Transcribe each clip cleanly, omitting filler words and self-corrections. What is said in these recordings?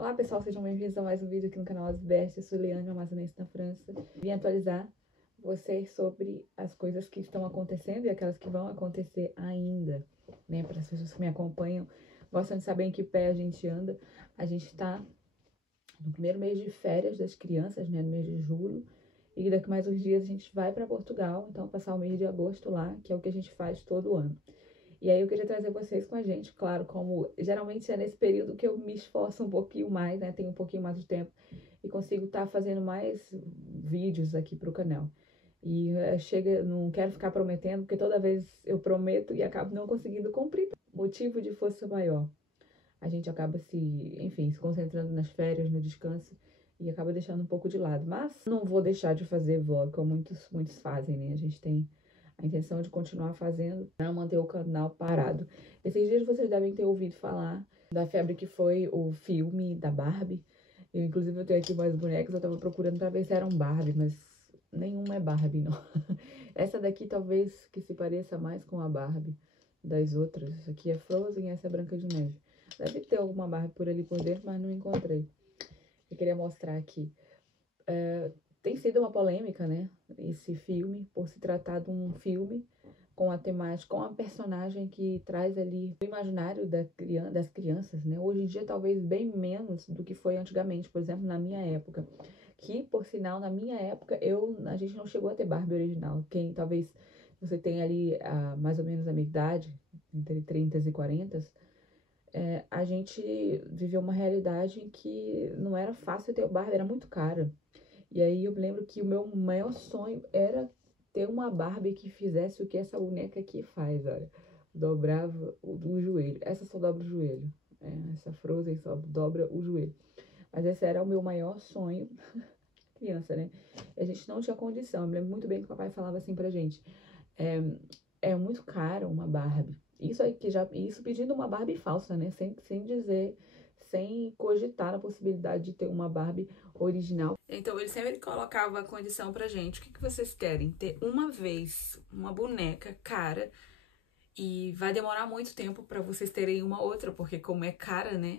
Olá pessoal, sejam bem-vindos a mais um vídeo aqui no canal Asbest. Eu sou Eliane, amazonense na França. Vim atualizar vocês sobre as coisas que estão acontecendo e aquelas que vão acontecer ainda, né? Para as pessoas que me acompanham, gostam de saber em que pé a gente anda. A gente tá no primeiro mês de férias das crianças, né? No mês de julho. E daqui mais uns dias a gente vai para Portugal, então passar o mês de agosto lá, que é o que a gente faz todo ano. E aí eu queria trazer vocês com a gente, claro, como geralmente é nesse período que eu me esforço um pouquinho mais, né? Tenho um pouquinho mais de tempo e consigo estar fazendo mais vídeos aqui pro canal. E não quero ficar prometendo, porque toda vez eu prometo e acabo não conseguindo cumprir. Motivo de força maior. A gente acaba enfim, se concentrando nas férias, no descanso e acaba deixando um pouco de lado. Mas não vou deixar de fazer vlog, como muitos fazem, né? A gente tem a intenção de continuar fazendo para manter o canal parado. Esses dias vocês devem ter ouvido falar da febre que foi o filme da Barbie. Inclusive, eu tenho aqui umas bonecas, eu tava procurando para ver se eram Barbie, mas nenhuma é Barbie, não. Essa daqui talvez que se pareça mais com a Barbie das outras. Essa aqui é Frozen, essa é Branca de Neve. Deve ter alguma Barbie por ali por dentro, mas não encontrei. Eu queria mostrar aqui. Tem sido uma polêmica, né? Esse filme, por se tratar de um filme com a temática, com a personagem que traz ali o imaginário das crianças, né? Hoje em dia, talvez bem menos do que foi antigamente, por exemplo, na minha época. Que, por sinal, na minha época, a gente não chegou a ter Barbie original. Talvez você tenha ali mais ou menos a minha idade, entre 30 e 40, a gente viveu uma realidade em que não era fácil ter o Barbie, era muito caro. E aí eu me lembro que o meu maior sonho era ter uma Barbie que fizesse o que essa boneca aqui faz, olha. Dobrava o joelho. Essa só dobra o joelho. Essa Frozen só dobra o joelho. Mas esse era o meu maior sonho, criança, né? E a gente não tinha condição. Eu me lembro muito bem que o papai falava assim pra gente. É muito caro uma Barbie. Isso pedindo uma Barbie falsa, né? Sem cogitar a possibilidade de ter uma Barbie original. Então, ele sempre colocava a condição pra gente. O que vocês querem? Ter uma vez uma boneca cara e vai demorar muito tempo pra vocês terem uma outra, porque como é cara, né?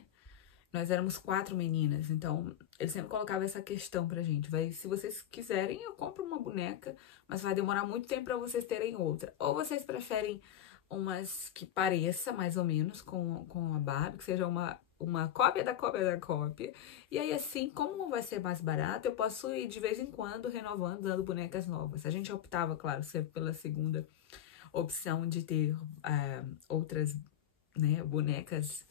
Nós éramos 4 meninas, então ele sempre colocava essa questão pra gente. Se vocês quiserem, eu compro uma boneca, mas vai demorar muito tempo pra vocês terem outra. Ou vocês preferem umas que pareça mais ou menos com a Barbie, que seja uma cópia da cópia da cópia. E aí, assim, como vai ser mais barato, eu posso ir de vez em quando renovando, dando bonecas novas. A gente optava, claro, sempre pela segunda opção de ter outras, né, bonecas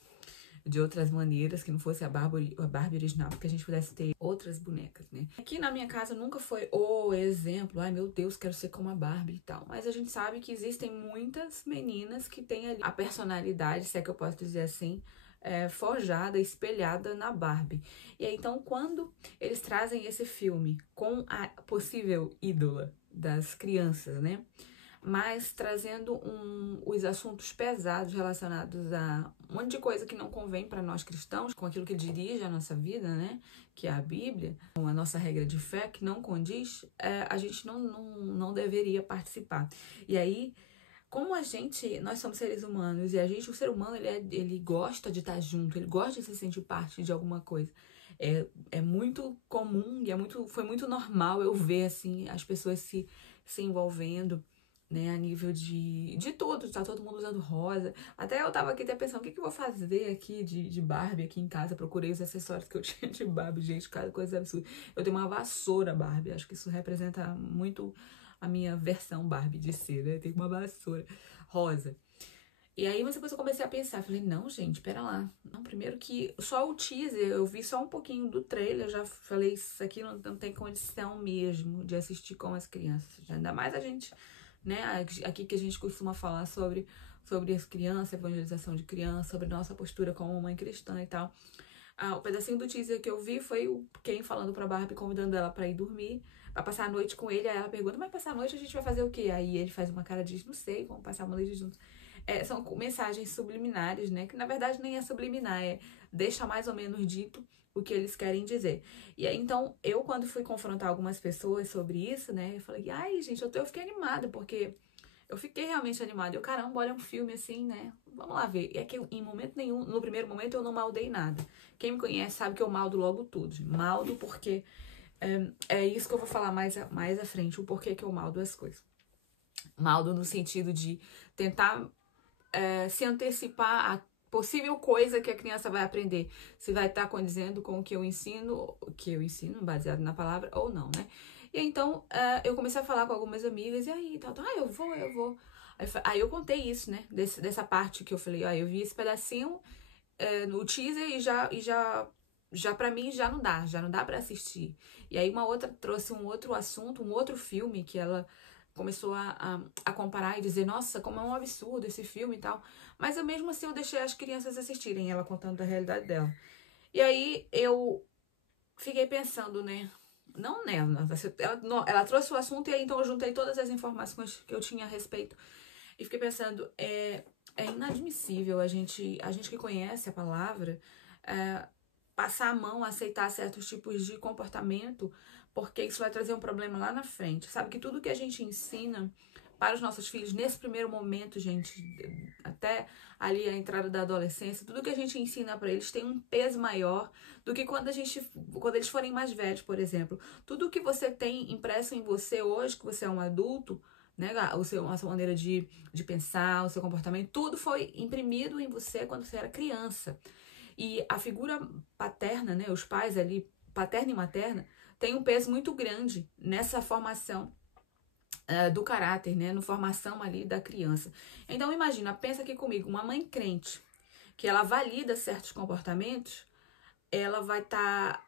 de outras maneiras, que não fosse a Barbie original, porque a gente pudesse ter outras bonecas, né? Aqui na minha casa nunca foi o exemplo, ai meu Deus, quero ser como a Barbie e tal. Mas a gente sabe que existem muitas meninas que têm ali a personalidade, se é que eu posso dizer assim, forjada, espelhada na Barbie. E aí, então, quando eles trazem esse filme com a possível ídola das crianças, né? Mas trazendo os assuntos pesados relacionados a um monte de coisa que não convém para nós cristãos, com aquilo que dirige a nossa vida, né? Que é a Bíblia, com a nossa regra de fé, que não condiz, a gente não deveria participar. E aí, como nós somos seres humanos, e o ser humano, ele gosta de estar junto, ele gosta de se sentir parte de alguma coisa. É muito comum e foi muito normal eu ver, assim, as pessoas se envolvendo, né, a nível de tudo, tá todo mundo usando rosa. Até eu tava aqui até pensando, o que eu vou fazer aqui de Barbie aqui em casa? Procurei os acessórios que eu tinha de Barbie, gente, cada coisa absurda. Eu tenho uma vassoura Barbie, acho que isso representa muito a minha versão Barbie de ser, né? Tem uma vassoura rosa. E aí, depois eu comecei a pensar, falei, não, gente, pera lá. Não, primeiro que só o teaser, eu vi só um pouquinho do trailer, já falei, isso aqui não tem condição mesmo de assistir com as crianças. Ainda mais a gente, né, aqui que a gente costuma falar sobre as crianças, evangelização de crianças, sobre nossa postura como mãe cristã e tal. O pedacinho do teaser que eu vi foi o Ken falando pra Barbie, convidando ela pra ir dormir, pra passar a noite com ele. Aí ela pergunta, mas passar a noite a gente vai fazer o quê? Aí ele faz uma cara de, não sei, vamos passar uma noite juntos. São mensagens subliminares, né? Que na verdade nem é subliminar, deixa mais ou menos dito o que eles querem dizer. E aí, então, eu quando fui confrontar algumas pessoas sobre isso, né? Eu falei, ai, gente, eu fiquei animada, porque eu fiquei realmente animada. Caramba, olha um filme assim, né? vamos lá ver. É que em momento nenhum, no primeiro momento eu não maldei nada. Quem me conhece sabe que eu maldo logo tudo. Maldo porque é isso que eu vou falar mais à frente, o porquê que eu maldo as coisas. Maldo no sentido de tentar se antecipar a possível coisa que a criança vai aprender. Se vai estar condizendo com o que eu ensino, baseado na palavra, ou não, né? E então, eu comecei a falar com algumas amigas, e aí, tal, eu vou. Aí eu contei isso, né? Dessa parte que eu falei, eu vi esse pedacinho no teaser já pra mim já não dá pra assistir. E aí uma outra trouxe um outro assunto, um outro filme que ela começou a comparar e dizer, nossa, como é um absurdo esse filme e tal. Mas eu mesmo assim eu deixei as crianças assistirem, ela contando da realidade dela. E aí eu fiquei pensando, né? Não nela, ela trouxe o assunto e aí então eu juntei todas as informações que eu tinha a respeito. E fiquei pensando, é inadmissível a gente que conhece a palavra passar a mão, aceitar certos tipos de comportamento, porque isso vai trazer um problema lá na frente. Sabe que tudo que a gente ensina para os nossos filhos, nesse primeiro momento, gente, até ali a entrada da adolescência, tudo que a gente ensina para eles tem um peso maior do que quando eles forem mais velhos, por exemplo. Tudo que você tem impresso em você hoje, que você é um adulto, né, a sua maneira de pensar, o seu comportamento, tudo foi imprimido em você quando você era criança. E a figura paterna, né, os pais ali, paterna e materna, tem um peso muito grande nessa formação do caráter, né, na formação ali da criança. Então imagina, pensa aqui comigo, uma mãe crente, que ela valida certos comportamentos, ela vai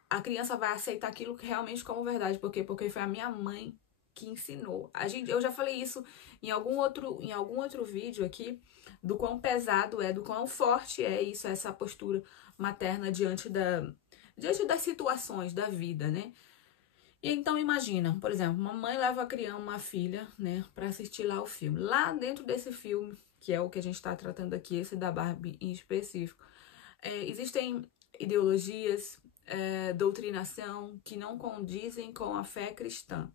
a criança vai aceitar aquilo que realmente como verdade. Por quê? Porque foi a minha mãe que ensinou. Eu já falei isso em algum outro vídeo aqui, do quão pesado do quão forte é isso, essa postura materna diante das situações da vida, né? E então imagina, por exemplo, uma mãe leva a criança, uma filha, né, para assistir lá o filme. Lá dentro desse filme, que é o que a gente está tratando aqui, esse da Barbie em específico, existem ideologias, doutrinação que não condizem com a fé cristã.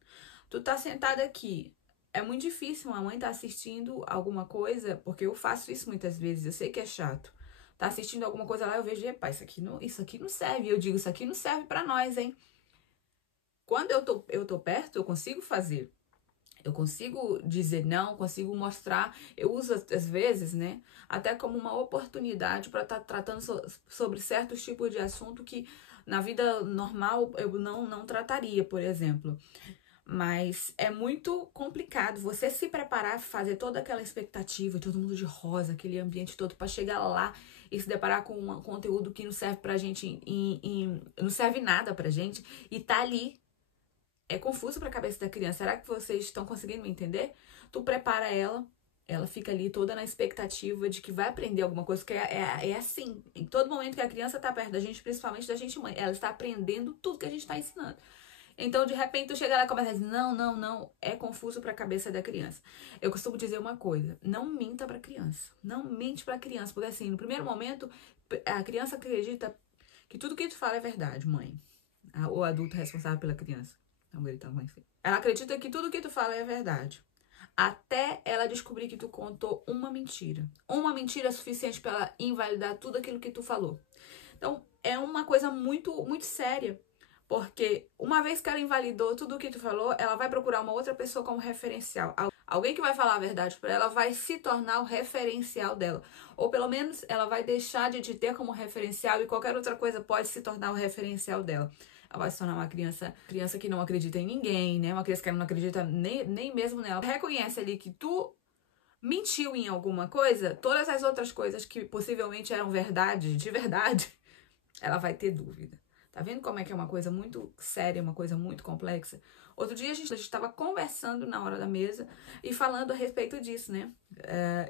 Tu tá sentada aqui, é muito difícil uma mãe tá assistindo alguma coisa, porque eu faço isso muitas vezes, eu sei que é chato. Tá assistindo alguma coisa lá, eu vejo, epa, isso aqui não serve. Eu digo, isso aqui não serve pra nós, hein? Quando eu tô perto, eu consigo fazer. Eu consigo dizer não, consigo mostrar. Eu uso, às vezes, né, até como uma oportunidade para estar tratando sobre certos tipos de assunto que na vida normal eu não trataria, por exemplo. Mas é muito complicado você se preparar, fazer toda aquela expectativa, todo mundo de rosa, aquele ambiente todo, para chegar lá e se deparar com um conteúdo que não serve pra gente, não serve nada pra gente, e tá ali. É confuso pra cabeça da criança. Será que vocês estão conseguindo me entender? Tu prepara ela fica ali toda na expectativa de que vai aprender alguma coisa, que é assim. Em todo momento que a criança tá perto da gente, principalmente da gente mãe, ela está aprendendo tudo que a gente está ensinando. Então, de repente, tu chega lá e começa a dizer, não, é confuso pra cabeça da criança. Eu costumo dizer uma coisa, não minta pra criança. Não mente pra criança, porque assim, no primeiro momento, a criança acredita que tudo que tu fala é verdade, mãe. O adulto responsável pela criança. Não gritando lá em cima. Ela acredita que tudo que tu fala é verdade. Até ela descobrir que tu contou uma mentira. Uma mentira suficiente pra ela invalidar tudo aquilo que tu falou. Então, é uma coisa muito, muito séria. Porque uma vez que ela invalidou tudo o que tu falou, ela vai procurar uma outra pessoa como referencial. Alguém que vai falar a verdade para ela vai se tornar o referencial dela. Ou pelo menos ela vai deixar de te ter como referencial e qualquer outra coisa pode se tornar o referencial dela. Ela vai se tornar uma criança que não acredita em ninguém, né? Uma criança que não acredita nem mesmo nela. Reconhece ali que tu mentiu em alguma coisa, todas as outras coisas que possivelmente eram verdade, de verdade, ela vai ter dúvida. Tá vendo como é que é uma coisa muito séria, uma coisa muito complexa? Outro dia a gente estava conversando na hora da mesa e falando a respeito disso, né?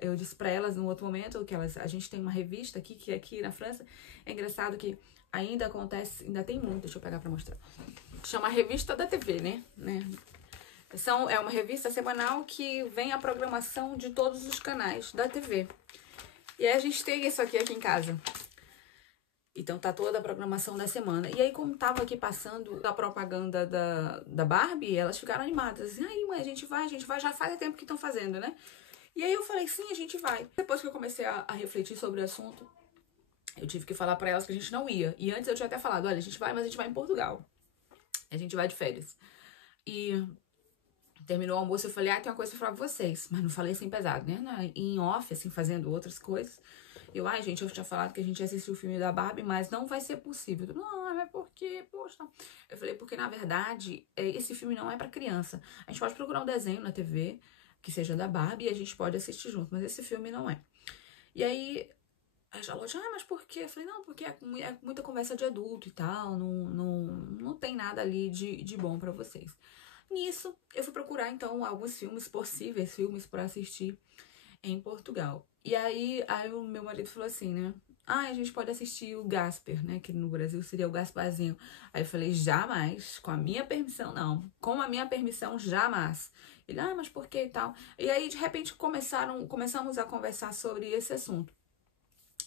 Eu disse para elas no outro momento que a gente tem uma revista aqui, que aqui na França, é engraçado que ainda acontece, ainda tem muito, deixa eu pegar para mostrar. Chama Revista da TV, né? É uma revista semanal que vem a programação de todos os canais da TV. E aí a gente tem isso aqui em casa. Então tá toda a programação da semana. E aí, como tava aqui passando a propaganda da Barbie, elas ficaram animadas. Assim, aí, mãe, a gente vai, já faz tempo que estão fazendo, né? E aí eu falei, sim, a gente vai. Depois que eu comecei a refletir sobre o assunto, eu tive que falar pra elas que a gente não ia. E antes eu tinha até falado, olha, a gente vai, mas a gente vai em Portugal. A gente vai de férias. E terminou o almoço, eu falei, tem uma coisa pra falar pra vocês. Mas não falei assim pesado, né? Em off, assim, fazendo outras coisas. Gente, eu tinha falado que a gente ia assistir o filme da Barbie, mas não vai ser possível. Não, é porque, poxa. Eu falei, porque na verdade, esse filme não é pra criança. A gente pode procurar um desenho na TV que seja da Barbie e a gente pode assistir junto, mas esse filme não é. E aí, a Charlotte, mas por quê? Eu falei, não, porque é muita conversa de adulto e tal, não tem nada ali de bom pra vocês. Nisso, eu fui procurar, então, alguns filmes, possíveis filmes pra assistir em Portugal. E aí o meu marido falou assim, né? A gente pode assistir o Gasper, né? Que no Brasil seria o Gasparzinho. Aí eu falei, jamais, com a minha permissão, não. Com a minha permissão, jamais. Ele, mas por que e tal? E aí, de repente, começamos a conversar sobre esse assunto.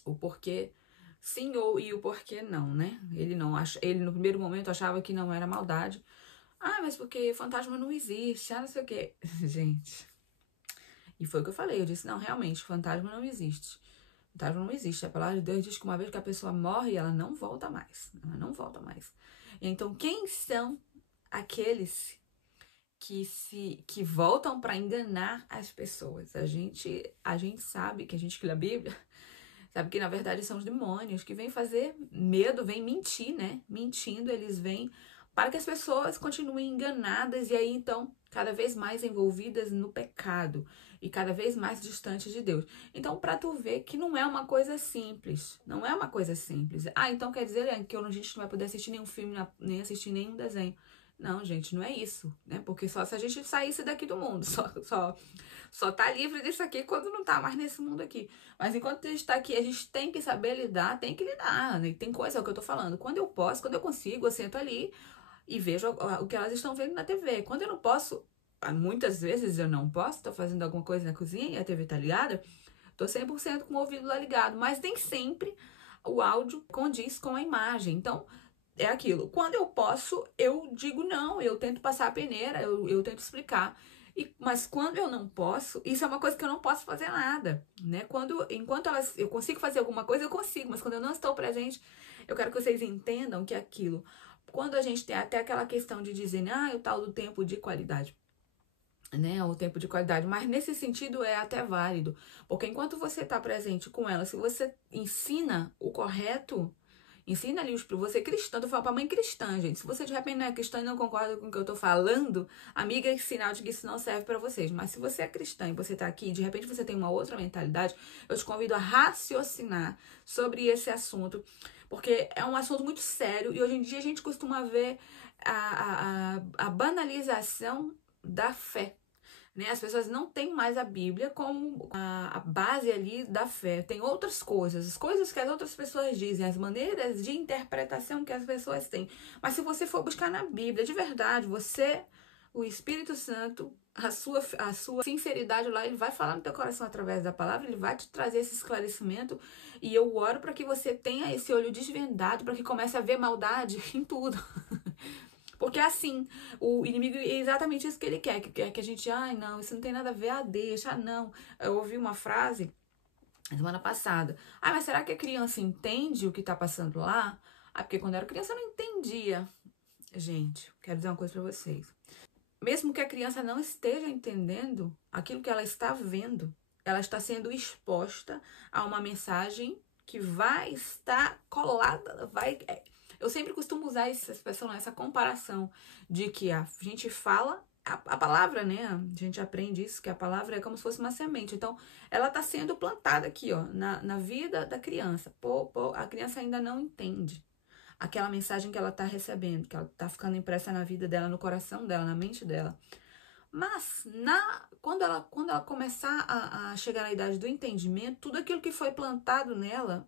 O porquê sim e o porquê não, né? Ele no primeiro momento achava que não era maldade. Mas porque fantasma não existe, não sei o quê. Gente... E foi o que eu falei, eu disse, não, realmente, fantasma não existe. Fantasma não existe. A palavra de Deus diz que uma vez que a pessoa morre, ela não volta mais. Ela não volta mais. E então, quem são aqueles que voltam para enganar as pessoas? A gente sabe, que a gente que lê a Bíblia, sabe que na verdade são os demônios que vêm fazer medo, vêm mentir, né? Mentindo, eles vêm para que as pessoas continuem enganadas e aí então cada vez mais envolvidas no pecado e cada vez mais distantes de Deus. Então, para tu ver que não é uma coisa simples, não é uma coisa simples. Então quer dizer que a gente não vai poder assistir nenhum filme, nem assistir nenhum desenho. Não, gente, não é isso, né? Porque só se a gente saísse daqui do mundo, só tá livre disso aqui quando não tá mais nesse mundo aqui. Mas enquanto a gente tá aqui, a gente tem que saber lidar, tem que lidar, né? Tem coisa, é o que eu tô falando. Quando eu posso, quando eu consigo, eu sento ali e vejo o que elas estão vendo na TV. Quando eu não posso, muitas vezes eu não posso, tô fazendo alguma coisa na cozinha e a TV tá ligada, tô 100% com o ouvido lá ligado, mas nem sempre o áudio condiz com a imagem. Então, é aquilo. Quando eu posso, eu digo não, eu tento passar a peneira, eu tento explicar. Mas quando eu não posso, isso é uma coisa que eu não posso fazer nada, né? Enquanto eu consigo fazer alguma coisa, eu consigo, mas quando eu não estou presente, eu quero que vocês entendam que é aquilo. Quando a gente tem até aquela questão de dizer, o tal do tempo de qualidade, né, o tempo de qualidade, mas nesse sentido é até válido, porque enquanto você está presente com ela, se você ensina o correto, ensina ali você é cristã, eu tô falando pra mãe cristã, gente, se você de repente não é cristã e não concorda com o que eu tô falando, amiga, é sinal de que isso não serve para vocês, mas se você é cristã e você tá aqui e de repente você tem uma outra mentalidade, eu te convido a raciocinar sobre esse assunto, porque é um assunto muito sério e hoje em dia a gente costuma ver a banalização da fé. Né? As pessoas não têm mais a Bíblia como a base ali da fé. Tem outras coisas, as coisas que as outras pessoas dizem, as maneiras de interpretação que as pessoas têm. Mas se você for buscar na Bíblia, de verdade, o Espírito Santo, a sua sinceridade lá, ele vai falar no teu coração através da palavra, ele vai te trazer esse esclarecimento. E eu oro para que você tenha esse olho desvendado, para que comece a ver maldade em tudo. Porque assim, o inimigo é exatamente isso que ele quer que a gente, não, isso não tem nada a ver, deixa, não. Eu ouvi uma frase semana passada, mas será que a criança entende o que tá passando lá? Porque quando eu era criança eu não entendia. Gente, quero dizer uma coisa pra vocês. Mesmo que a criança não esteja entendendo aquilo que ela está vendo, ela está sendo exposta a uma mensagem que vai estar colada, eu sempre costumo usar essa comparação de que a gente fala, a palavra, né? A gente aprende isso, que a palavra é como se fosse uma semente. Então, ela está sendo plantada aqui, ó, na vida da criança. A criança ainda não entende aquela mensagem que ela está recebendo, que ela está ficando impressa na vida dela, no coração dela, na mente dela. Mas quando ela começar a chegar na idade do entendimento, tudo aquilo que foi plantado nela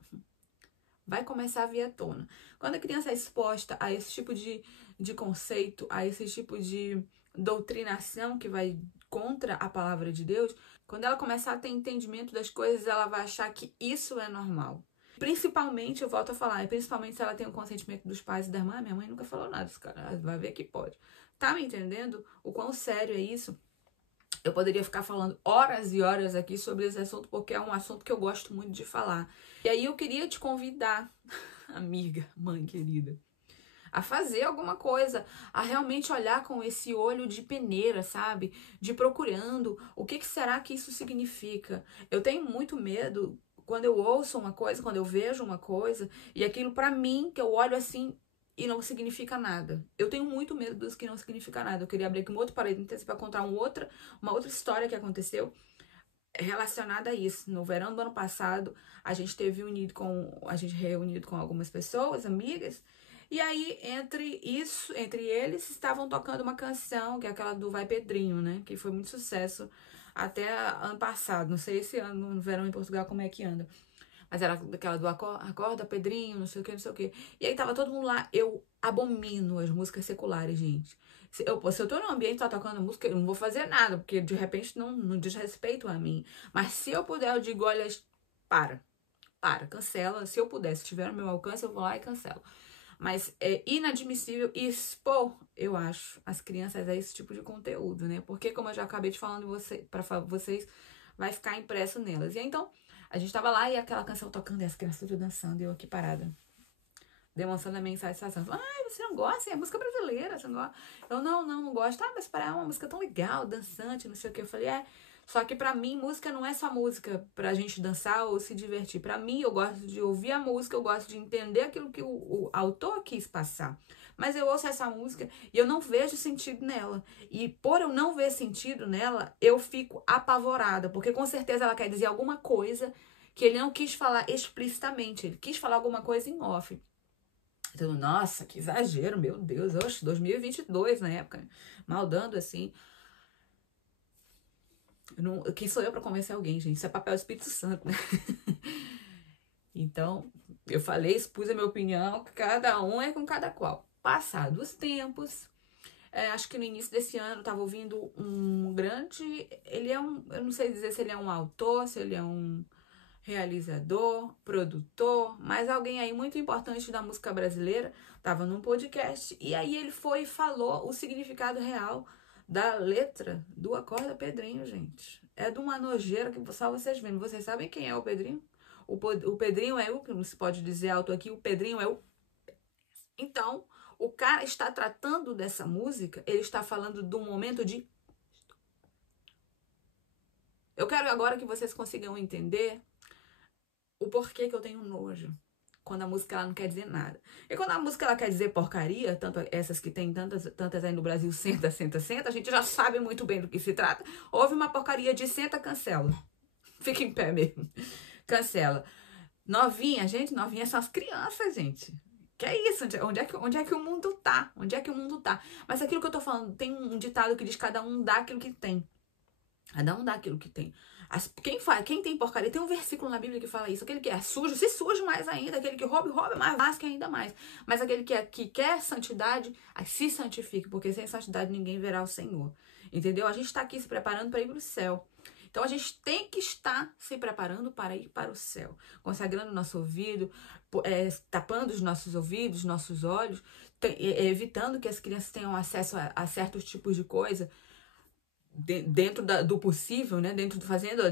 vai começar a vir à tona. Quando a criança é exposta a esse tipo de conceito, a esse tipo de doutrinação que vai contra a palavra de Deus, quando ela começar a ter entendimento das coisas, ela vai achar que isso é normal. Principalmente, eu volto a falar, principalmente se ela tem o consentimento dos pais e da mãe. Minha mãe nunca falou nada, cara, vai ver que pode. Tá me entendendo o quão sério é isso? Eu poderia ficar falando horas e horas aqui sobre esse assunto, porque é um assunto que eu gosto muito de falar. E aí eu queria te convidar, amiga, mãe querida, a fazer alguma coisa, a realmente olhar com esse olho de peneira, sabe? De procurando o que será que isso significa. Eu tenho muito medo quando eu ouço uma coisa, quando eu vejo uma coisa, e aquilo pra mim, que eu olho assim e não significa nada. Eu tenho muito medo dos que não significa nada. Eu queria abrir aqui um outro parênteses para contar uma outra história que aconteceu relacionada a isso. No verão do ano passado, a gente reunido com algumas pessoas, amigas, e aí entre eles estavam tocando uma canção, que é aquela do Vai Pedrinho, né, que foi muito sucesso até ano passado. Não sei esse ano no verão em Portugal como é que anda. Mas era aquela do Acorda, Pedrinho, não sei o que, não sei o que. E aí tava todo mundo lá. Eu abomino as músicas seculares, gente. Se eu tô num ambiente que tá tocando música, eu não vou fazer nada, porque de repente não diz respeito a mim. Mas se eu puder, eu digo, olha, cancela. Se eu puder, se tiver no meu alcance, eu vou lá e cancelo. Mas é inadmissível expor, eu acho, as crianças a esse tipo de conteúdo, né? Porque, como eu já acabei de falando para vocês, vai ficar impresso nelas. E aí, então, a gente tava lá e aquela canção tocando e as crianças tudo dançando e eu aqui parada, demonstrando a minha insatisfação. Ai, você não gosta? É música brasileira, você não gosta? Eu, não gosto. Ah, mas para é uma música tão legal, dançante, não sei o que. Eu falei, só que pra mim, música não é só música pra gente dançar ou se divertir. Pra mim, eu gosto de ouvir a música, eu gosto de entender aquilo que o autor quis passar. Mas eu ouço essa música e eu não vejo sentido nela. E por eu não ver sentido nela, eu fico apavorada, porque com certeza ela quer dizer alguma coisa que ele não quis falar explicitamente. Ele quis falar alguma coisa em off. Então, nossa, que exagero, meu Deus, oxe, 2022 na época, maldando assim. Quem sou eu pra convencer alguém, gente? Isso é papel do Espírito Santo, né? Então, eu falei, expus a minha opinião, cada um é com cada qual. Passados os tempos, acho que no início desse ano eu tava ouvindo um grande... eu não sei dizer se ele é um autor, se ele é um realizador, produtor, mas alguém aí muito importante da música brasileira, tava num podcast, e aí ele foi e falou o significado real da letra do Acorda Pedrinho, gente. É de uma nojeira que só vocês veem. Vocês sabem quem é o Pedrinho? O Pedrinho é que não se pode dizer alto aqui, o Pedrinho é o... Então, o cara está tratando dessa música, ele está falando de um momento de... Eu quero agora que vocês consigam entender o porquê que eu tenho nojo quando a música ela não quer dizer nada. E quando a música ela quer dizer porcaria, tanto essas que tem tantas aí no Brasil, senta, senta, senta, a gente já sabe muito bem do que se trata. Houve uma porcaria de senta, cancela. Fica em pé mesmo. Cancela. Novinha, gente, novinha são as crianças, gente. Que é isso? Onde é que o mundo tá? Onde é que o mundo tá? Mas aquilo que eu tô falando, tem um ditado que diz cada um dá aquilo que tem. Cada um dá aquilo que tem. Quem tem porcaria, tem um versículo na Bíblia que fala isso. Aquele que é sujo, se suje mais ainda. Aquele que rouba mais, lasque ainda mais. Mas aquele que quer santidade, se santifique, porque sem santidade ninguém verá o Senhor. Entendeu? A gente está aqui se preparando para ir para o céu. Então a gente tem que estar se preparando para ir para o céu. Consagrando o nosso ouvido, tapando os nossos ouvidos, nossos olhos, evitando que as crianças tenham acesso a certos tipos de coisa, dentro do possível, né? Dentro do fazendo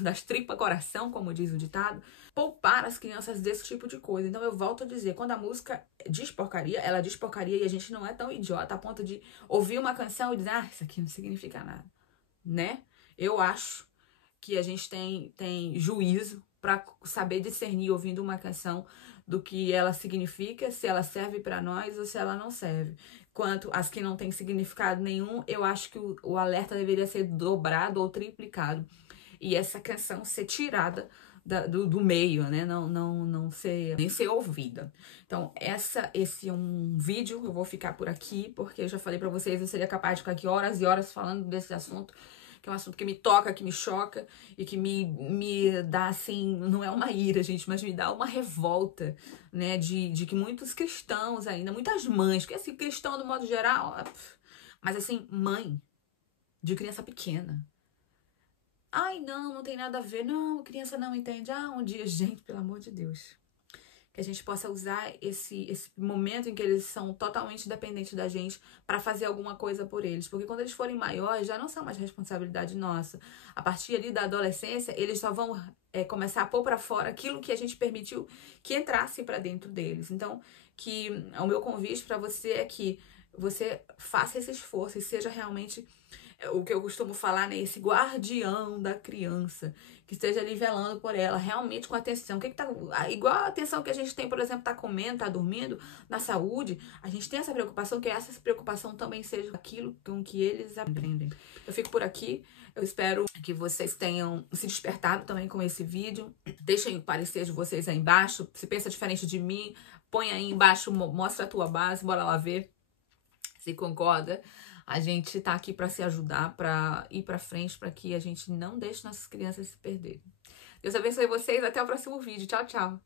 das tripas coração, como diz o ditado, poupar as crianças desse tipo de coisa. Então eu volto a dizer, quando a música diz porcaria, ela diz porcaria e a gente não é tão idiota a ponto de ouvir uma canção e dizer, isso aqui não significa nada, né? Eu acho que a gente tem juízo para saber discernir ouvindo uma canção do que ela significa, se ela serve para nós ou se ela não serve. Quanto às que não tem significado nenhum, eu acho que o alerta deveria ser dobrado ou triplicado. E essa canção ser tirada do meio, né? Não ser, nem ser ouvida. Então, esse é um vídeo, eu vou ficar por aqui, porque eu já falei pra vocês, eu seria capaz de ficar aqui horas e horas falando desse assunto, que é um assunto que me toca, que me choca e que me dá, assim, não é uma ira, gente, mas me dá uma revolta, né, de que muitos cristãos ainda, muitas mães, porque assim, cristão do modo geral, mas assim, mãe de criança pequena. Ai, não tem nada a ver, não, criança não entende. Um dia, gente, pelo amor de Deus. que a gente possa usar esse momento em que eles são totalmente dependentes da gente para fazer alguma coisa por eles. Porque quando eles forem maiores, já não são mais responsabilidade nossa. A partir ali da adolescência, eles só vão começar a pôr para fora aquilo que a gente permitiu que entrasse para dentro deles. Então, que o meu convite para você é que você faça esse esforço e seja realmente o que eu costumo falar, né? Esse guardião da criança, que esteja ali velando por ela, realmente com atenção. O que tá, igual a atenção que a gente tem, por exemplo, tá comendo, tá dormindo, na saúde, a gente tem essa preocupação, que essa preocupação também seja aquilo com que eles aprendem. Eu fico por aqui, eu espero que vocês tenham se despertado também com esse vídeo. Deixem o parecer de vocês aí embaixo. Se pensa diferente de mim, põe aí embaixo, mostra a tua base, bora lá ver se concorda. A gente tá aqui para se ajudar, para ir para frente, para que a gente não deixe nossas crianças se perderem. Deus abençoe vocês, até o próximo vídeo. Tchau, tchau.